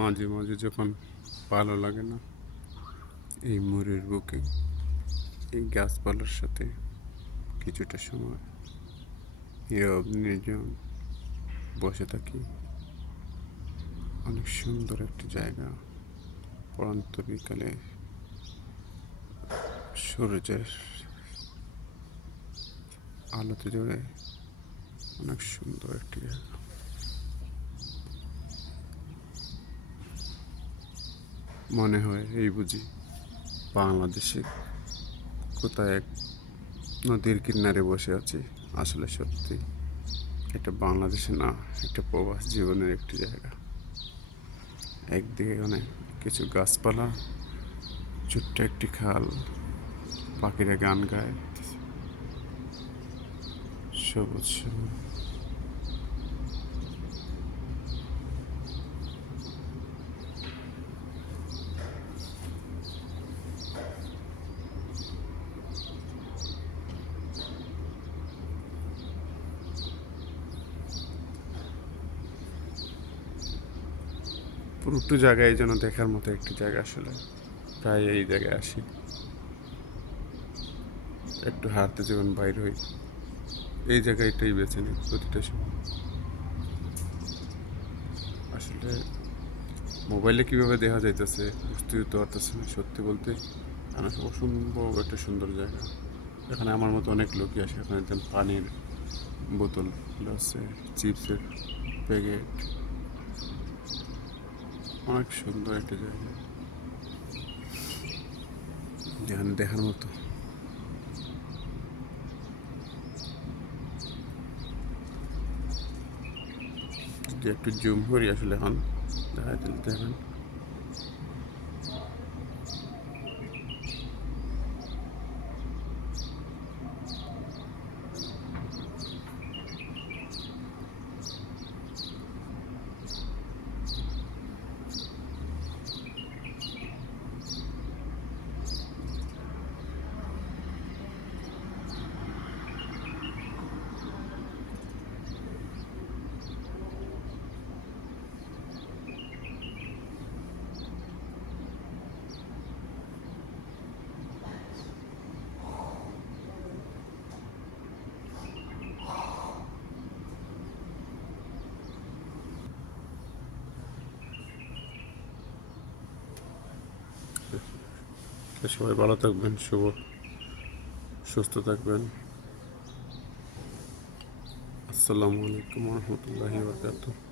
মাঝে মাঝে যখন ভালো লাগে না, এই মোড়ের বুকে এই গাছপালার সাথে কিছুটা সময় নীরব নির্জন বসে থাকি। অনেক সুন্দর একটি জায়গা। পড়ন্ত বিকালে সূর্যের আলোতে জুড়ে অনেক সুন্দর একটি জায়গা। মনে হয় এই বুঝি বাংলাদেশে কোথায় এক নদীর কিনারে বসে আছি। আসলে সত্যি এটা বাংলাদেশে না, এটা প্রবাস জীবনের একটি জায়গা। একদিকে অনেক কিছু গাছপালা, ছোট্ট একটি খাল, পাখিরা গান গায়, সবুজ সবুজ। পুরোটো জায়গায় যেন দেখার মতো একটি জায়গা। আসলে প্রায় এই জায়গায় আসি, একটু হাঁটতে যখন বাইর হই এই জায়গাটাই বেছে নিই প্রতিটা সময়। আসলে মোবাইলে কীভাবে দেখা যাইতেছে বুঝতে তো পারতেছে না। সত্যি বলতে অনেক অসম্ভব একটা সুন্দর জায়গা। এখানে আমার মতো অনেক লোকই আসে। এখানে তেমন পানির বোতল আছে, চিপসের প্যাকেট। অনেক সুন্দর একটা জায়গা, যেখানে দেখার মতো। যদি একটু জুম করি আসলে এখন দেখা দেখেন সবাই ভালো থাকবেন, সুস্থ থাকবেন। আসসালামু আলাইকুম রহমতুল্লাহি ওয়া বারাকাতুহু।